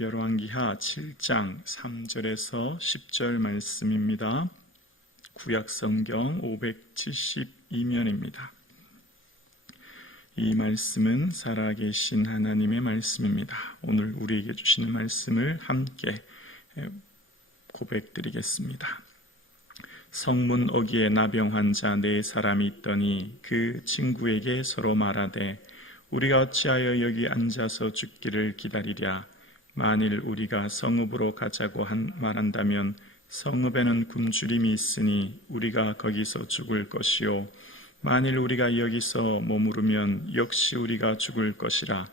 열왕기하 7장 3절에서 10절 말씀입니다. 구약성경 572면입니다. 이 말씀은 살아계신 하나님의 말씀입니다. 오늘 우리에게 주시는 말씀을 함께 고백드리겠습니다. 성문 어귀에 나병 환자 4사람이 있더니 그 친구에게 서로 말하되 우리가 어찌하여 여기 앉아서 죽기를 기다리랴. 만일 우리가 성읍으로 가자고 말한다면 성읍에는 굶주림이 있으니 우리가 거기서 죽을 것이요 만일 우리가 여기서 머무르면 역시 우리가 죽을 것이라.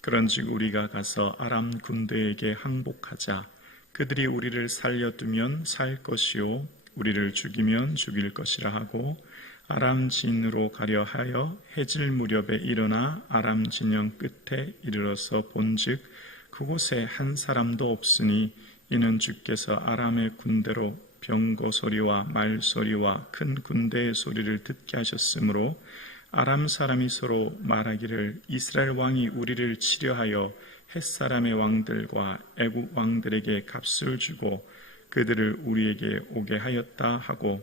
그런즉 우리가 가서 아람 군대에게 항복하자. 그들이 우리를 살려두면 살 것이요 우리를 죽이면 죽일 것이라 하고 아람 진으로 가려 하여 해질 무렵에 일어나 아람 진영 끝에 이르러서 본즉 그곳에 한 사람도 없으니 이는 주께서 아람의 군대로 병거 소리와 말 소리와 큰 군대의 소리를 듣게 하셨으므로 아람 사람이 서로 말하기를 이스라엘 왕이 우리를 치려하여 햇사람의 왕들과 애국 왕들에게 값을 주고 그들을 우리에게 오게 하였다 하고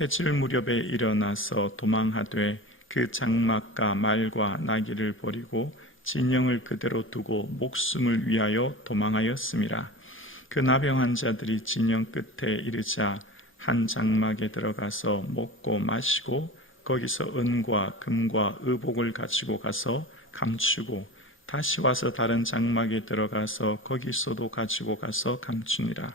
해질 무렵에 일어나서 도망하되 그 장막과 말과 나귀를 버리고 진영을 그대로 두고 목숨을 위하여 도망하였음이라. 그 나병 환자들이 진영 끝에 이르자 한 장막에 들어가서 먹고 마시고 거기서 은과 금과 의복을 가지고 가서 감추고 다시 와서 다른 장막에 들어가서 거기서도 가지고 가서 감추니라.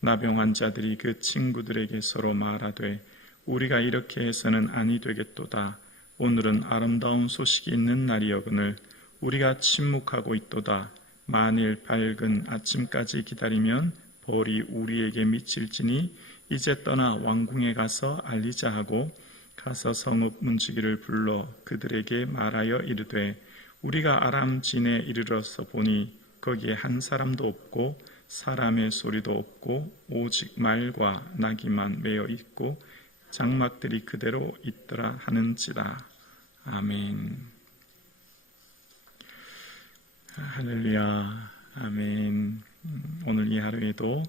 나병 환자들이 그 친구들에게 서로 말하되 우리가 이렇게 해서는 아니 되겠도다. 오늘은 아름다운 소식이 있는 날이여거늘 우리가 침묵하고 있도다. 만일 밝은 아침까지 기다리면 벌이 우리에게 미칠지니 이제 떠나 왕궁에 가서 알리자 하고 가서 성읍 문지기를 불러 그들에게 말하여 이르되 우리가 아람 진에 이르러서 보니 거기에 한 사람도 없고 사람의 소리도 없고 오직 말과 나귀만 매여 있고 장막들이 그대로 있더라 하는지라. 아멘. 할렐루야. 아멘. 오늘 이 하루에도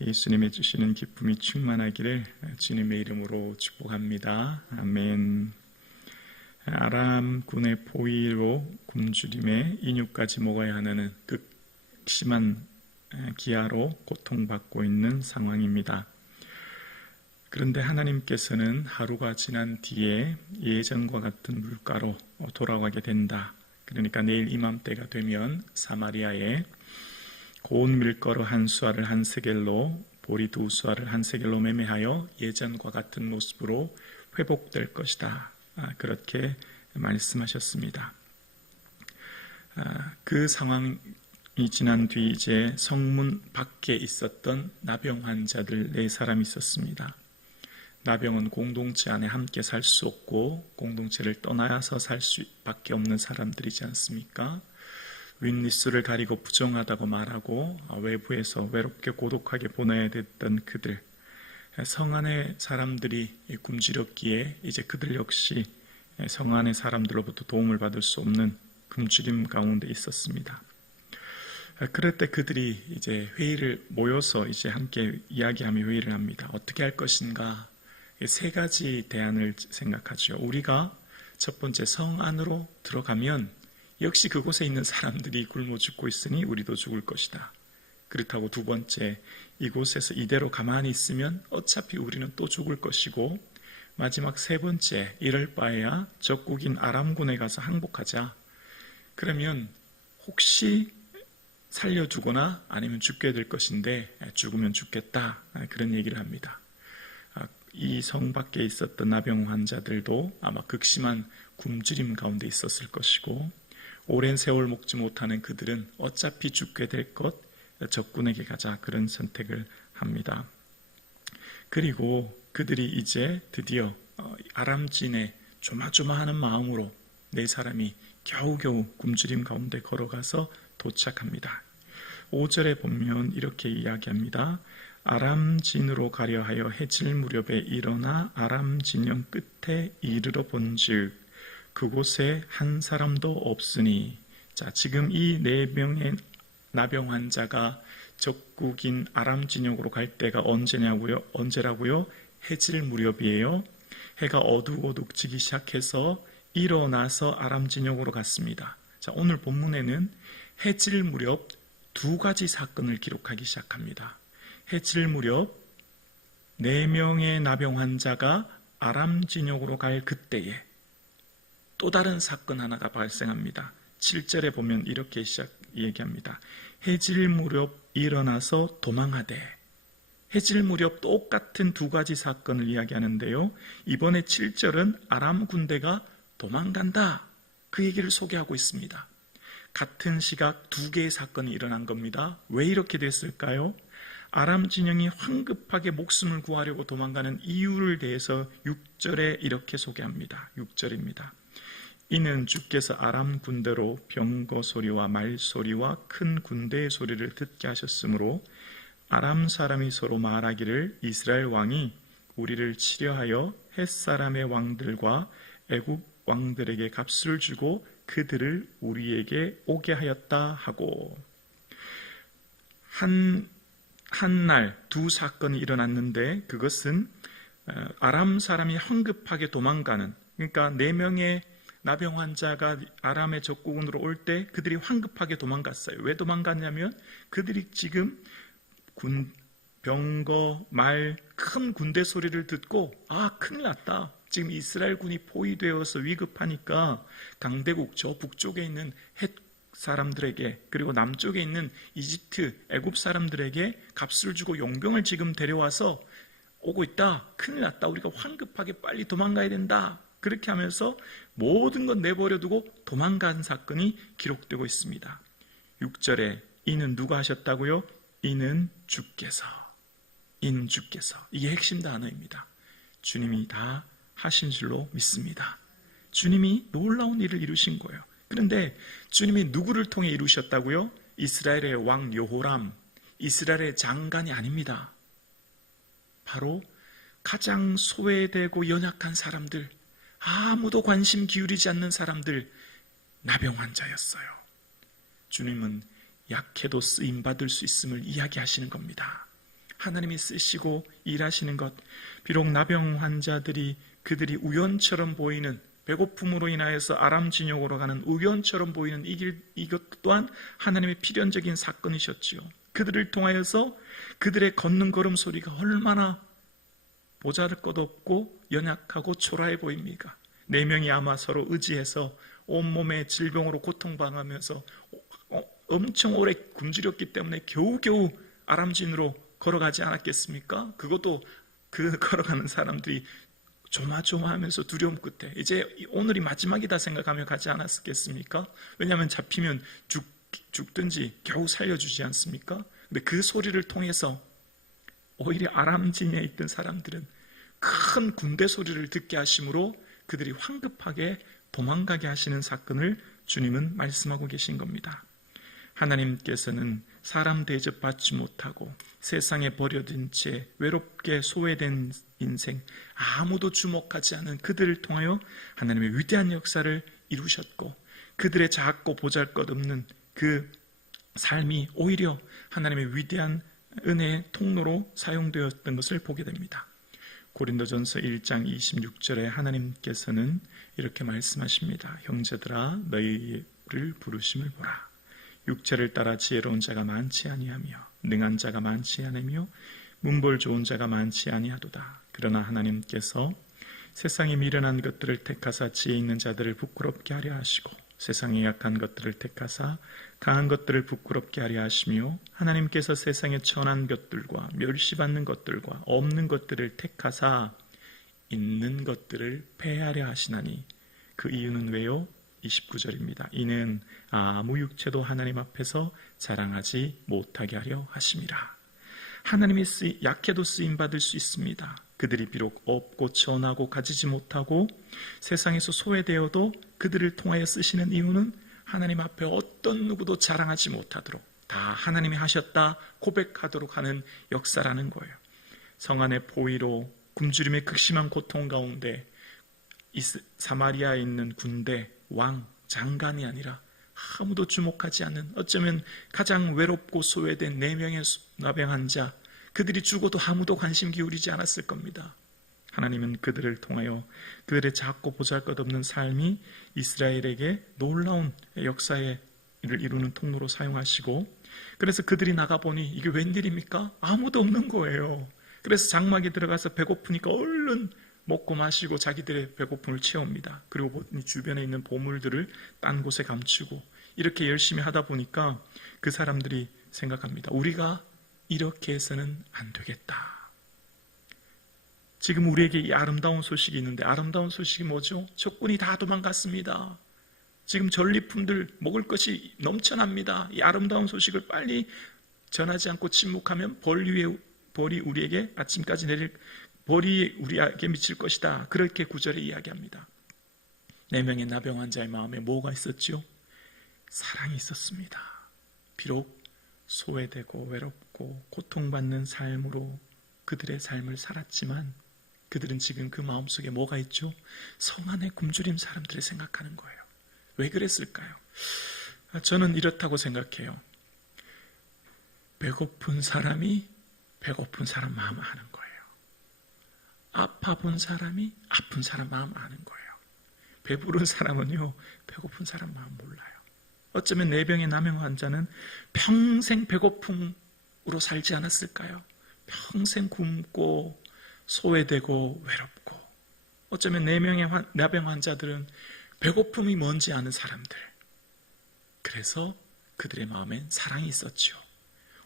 예수님의 주시는 기쁨이 충만하기를 주님의 이름으로 축복합니다. 아멘. 아람군의 포위로 굶주림에 인육까지 먹어야 하는 극심한 기아로 고통받고 있는 상황입니다. 그런데 하나님께서는 하루가 지난 뒤에 예전과 같은 물가로 돌아가게 된다. 그러니까 내일 이맘때가 되면 사마리아에 고운 밀가루 한 수알을 한 세겔로 보리 2수알을 한 세겔로 매매하여 예전과 같은 모습으로 회복될 것이다. 그렇게 말씀하셨습니다. 그 상황이 지난 뒤 이제 성문 밖에 있었던 나병 환자들 4사람이 있었습니다. 나병은 공동체 안에 함께 살 수 없고 공동체를 떠나서 살 수밖에 없는 사람들이지 않습니까? 윗니스를 가리고 부정하다고 말하고 외부에서 외롭게 고독하게 보내야 됐던 그들, 성 안의 사람들이 굶주렸기에 이제 그들 역시 성 안의 사람들로부터 도움을 받을 수 없는 굶주림 가운데 있었습니다. 그럴 때 그들이 이제 회의를 모여서 이제 함께 이야기하며 회의를 합니다. 어떻게 할 것인가? 3가지 대안을 생각하죠. 우리가 첫 번째 성 안으로 들어가면 역시 그곳에 있는 사람들이 굶어 죽고 있으니 우리도 죽을 것이다. 그렇다고 2번째, 이곳에서 이대로 가만히 있으면 어차피 우리는 또 죽을 것이고 마지막 3번째, 이럴 바에야 적국인 아람군에 가서 항복하자. 그러면 혹시 살려두거나 아니면 죽게 될 것인데 죽으면 죽겠다. 그런 얘기를 합니다. 이 성 밖에 있었던 나병 환자들도 아마 극심한 굶주림 가운데 있었을 것이고 오랜 세월 먹지 못하는 그들은 어차피 죽게 될 것, 적군에게 가자 그런 선택을 합니다. 그리고 그들이 이제 드디어 아람진에 조마조마하는 마음으로 4사람이 겨우겨우 굶주림 가운데 걸어가서 도착합니다. 5절에 보면 이렇게 이야기합니다. 아람 진으로 가려 하여 해질 무렵에 일어나 아람 진영 끝에 이르러 본즉 그곳에 한 사람도 없으니. 자, 지금 이 4명의 나병 환자가 적국인 아람 진영으로 갈 때가 언제라고요? 해질 무렵이에요. 해가 어둑어둑지기 시작해서 일어나서 아람 진영으로 갔습니다. 자, 오늘 본문에는 해질 무렵 두 가지 사건을 기록하기 시작합니다. 해질 무렵 4명의 나병 환자가 아람 진영으로 갈 그때에 또 다른 사건 하나가 발생합니다. 7절에 보면 이렇게 얘기합니다. 해질 무렵 일어나서 도망하되. 해질 무렵 똑같은 두 가지 사건을 이야기하는데요. 이번에 7절은 아람 군대가 도망간다. 그 얘기를 소개하고 있습니다. 같은 시각 두 개의 사건이 일어난 겁니다. 왜 이렇게 됐을까요? 아람 진영이 황급하게 목숨을 구하려고 도망가는 이유를 대해서 6절에 이렇게 소개합니다. 6절입니다. 이는 주께서 아람 군대로 병거 소리와 말 소리와 큰 군대의 소리를 듣게 하셨으므로 아람 사람이 서로 말하기를 이스라엘 왕이 우리를 치려하여 헷사람의 왕들과 애굽 왕들에게 값을 주고 그들을 우리에게 오게 하였다 하고. 한 날 두 사건이 일어났는데 그것은 아람 사람이 황급하게 도망가는, 그러니까 4명의 나병 환자가 아람의 적국으로 올 때 그들이 황급하게 도망갔어요. 왜 도망갔냐면 그들이 지금 병거, 말, 큰 군대 소리를 듣고 큰일 났다. 지금 이스라엘 군이 포위되어서 위급하니까 강대국 저 북쪽에 있는 헷 사람들에게 그리고 남쪽에 있는 이집트, 애굽 사람들에게 값을 주고 용병을 지금 데려와서 오고 있다. 큰일 났다. 우리가 황급하게 빨리 도망가야 된다. 그렇게 하면서 모든 것 내버려 두고 도망간 사건이 기록되고 있습니다. 6절에 이는 누가 하셨다고요? 이는 주께서. 이게 핵심 단어입니다. 주님이 다 하신 줄로 믿습니다. 주님이 놀라운 일을 이루신 거예요. 그런데 주님이 누구를 통해 이루셨다고요? 이스라엘의 왕 여호람, 이스라엘의 장관이 아닙니다. 바로 가장 소외되고 연약한 사람들, 아무도 관심 기울이지 않는 사람들, 나병 환자였어요. 주님은 약해도 쓰임받을 수 있음을 이야기하시는 겁니다. 하나님이 쓰시고 일하시는 것, 비록 나병 환자들이 그들이 우연처럼 보이는, 배고픔으로 인하여서 아람 진영으로 가는 우연처럼 보이는 이것 또한 하나님의 필연적인 사건이셨지요. 그들을 통하여서 그들의 걷는 걸음소리가 얼마나 보잘것없고 연약하고 초라해 보입니까? 4명이 아마 서로 의지해서 온몸에 질병으로 고통당하면서 엄청 오래 굶주렸기 때문에 겨우겨우 아람진으로 걸어가지 않았겠습니까? 그것도 그 걸어가는 사람들이 조마조마하면서 두려움 끝에 이제 오늘이 마지막이다 생각하며 가지 않았겠습니까? 왜냐하면 잡히면 죽든지 겨우 살려주지 않습니까? 근데 그 소리를 통해서 오히려 아람진에 있던 사람들은 큰 군대 소리를 듣게 하심으로 그들이 황급하게 도망가게 하시는 사건을 주님은 말씀하고 계신 겁니다. 하나님께서는 사람 대접받지 못하고 세상에 버려진 채 외롭게 소외된 인생, 아무도 주목하지 않은 그들을 통하여 하나님의 위대한 역사를 이루셨고 그들의 작고 보잘것없는 그 삶이 오히려 하나님의 위대한 은혜의 통로로 사용되었던 것을 보게 됩니다. 고린도전서 1장 26절에 하나님께서는 이렇게 말씀하십니다. 형제들아 너희를 부르심을 보라. 육체를 따라 지혜로운 자가 많지 아니하며 능한 자가 많지 아니하며 문벌 좋은 자가 많지 아니하도다. 그러나 하나님께서 세상에 미련한 것들을 택하사 지혜 있는 자들을 부끄럽게 하려 하시고 세상에 약한 것들을 택하사 강한 것들을 부끄럽게 하려 하시며 하나님께서 세상에 천한 것들과 멸시받는 것들과 없는 것들을 택하사 있는 것들을 폐하려 하시나니 그 이유는 왜요? 29절입니다. 이는 아무 육체도 하나님 앞에서 자랑하지 못하게 하려 하심이라. 하나님이 약해도 쓰임받을 수 있습니다. 그들이 비록 없고 천하고 가지지 못하고 세상에서 소외되어도 그들을 통하여 쓰시는 이유는 하나님 앞에 어떤 누구도 자랑하지 못하도록 다 하나님이 하셨다 고백하도록 하는 역사라는 거예요. 성 안의 포위로 굶주림의 극심한 고통 가운데 사마리아에 있는 군대 왕, 장관이 아니라 아무도 주목하지 않는, 어쩌면 가장 외롭고 소외된 4명의 나병 자, 그들이 죽어도 아무도 관심 기울이지 않았을 겁니다. 하나님은 그들을 통하여 그들의 작고 보잘것없는 삶이 이스라엘에게 놀라운 역사의 일을 이루는 통로로 사용하시고, 그래서 그들이 나가보니 이게 웬일입니까? 아무도 없는 거예요. 그래서 장막에 들어가서 배고프니까 얼른 먹고 마시고 자기들의 배고픔을 채웁니다. 그리고 주변에 있는 보물들을 딴 곳에 감추고, 이렇게 열심히 하다 보니까 그 사람들이 생각합니다. 우리가 이렇게 해서는 안 되겠다. 지금 우리에게 이 아름다운 소식이 있는데, 아름다운 소식이 뭐죠? 적군이 다 도망갔습니다. 지금 전리품들 먹을 것이 넘쳐납니다. 이 아름다운 소식을 빨리 전하지 않고 침묵하면 벌이 우리에게 아침까지 내릴 벌이 우리에게 미칠 것이다. 그렇게 9절에 이야기합니다. 4명의 나병 환자의 마음에 뭐가 있었죠? 사랑이 있었습니다. 비록 소외되고 외롭고 고통받는 삶으로 그들의 삶을 살았지만 그들은 지금 그 마음속에 뭐가 있죠? 성 안에 굶주린 사람들을 생각하는 거예요. 왜 그랬을까요? 저는 이렇다고 생각해요. 배고픈 사람이 배고픈 사람 마음을 아는 거예요. 아파 본 사람이 아픈 사람 마음을 아는 거예요. 배부른 사람은요, 배고픈 사람 마음 몰라요. 어쩌면 4병의 나병 환자는 평생 배고픔으로 살지 않았을까요? 평생 굶고 소외되고 외롭고, 어쩌면 4명의 나병 환자들은 배고픔이 뭔지 아는 사람들. 그래서 그들의 마음엔 사랑이 있었죠.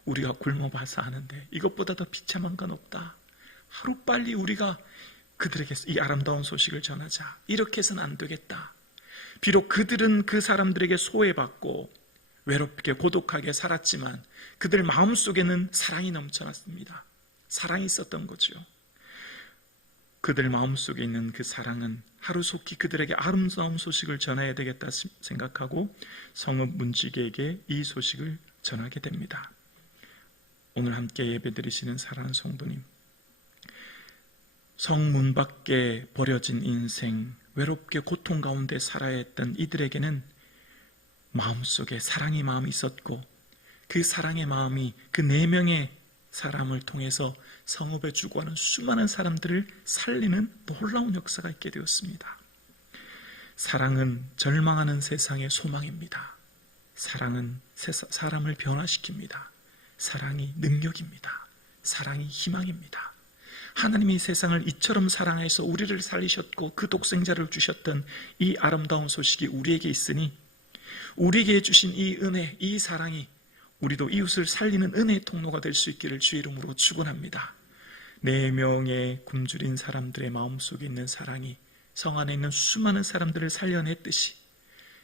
우리가 굶어봐서 아는데 이것보다 더 비참한 건 없다. 하루빨리 우리가 그들에게 이 아름다운 소식을 전하자. 이렇게 해서는 안 되겠다. 비록 그들은 그 사람들에게 소외받고 외롭게 고독하게 살았지만 그들 마음속에는 사랑이 넘쳐났습니다. 사랑이 있었던 거죠. 그들 마음속에 있는 그 사랑은 하루속히 그들에게 아름다운 소식을 전해야 되겠다 생각하고 성읍 문지기에게 이 소식을 전하게 됩니다. 오늘 함께 예배드리시는 사랑하는 성도님, 성문 밖에 버려진 인생, 외롭게 고통 가운데 살아야 했던 이들에게는 마음속에 사랑의 마음이 있었고, 그 사랑의 마음이 그 4명의 사람을 통해서 성읍에 죽어가는 수많은 사람들을 살리는 놀라운 역사가 있게 되었습니다. 사랑은 절망하는 세상의 소망입니다. 사랑은 사람을 변화시킵니다. 사랑이 능력입니다. 사랑이 희망입니다. 하나님이 세상을 이처럼 사랑해서 우리를 살리셨고 그 독생자를 주셨던 이 아름다운 소식이 우리에게 있으니, 우리에게 주신 이 은혜, 이 사랑이 우리도 이웃을 살리는 은혜의 통로가 될 수 있기를 주의 이름으로 축원합니다. 4명의 굶주린 사람들의 마음속에 있는 사랑이 성 안에 있는 수많은 사람들을 살려냈듯이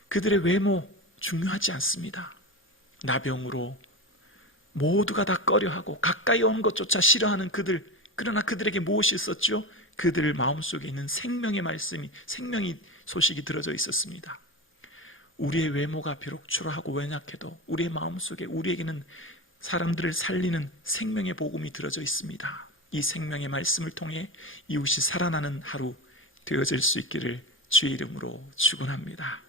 그들의 외모 중요하지 않습니다. 나병으로 모두가 다 꺼려하고 가까이 오는 것조차 싫어하는 그들, 그러나 그들에게 무엇이 있었죠? 그들 마음속에 있는 생명의 말씀이, 생명의 소식이 들어져 있었습니다. 우리의 외모가 비록 초라하고 연약해도 우리의 마음속에 우리에게는 사람들을 살리는 생명의 복음이 들어져 있습니다. 이 생명의 말씀을 통해 이웃이 살아나는 하루 되어질 수 있기를 주의 이름으로 축원합니다.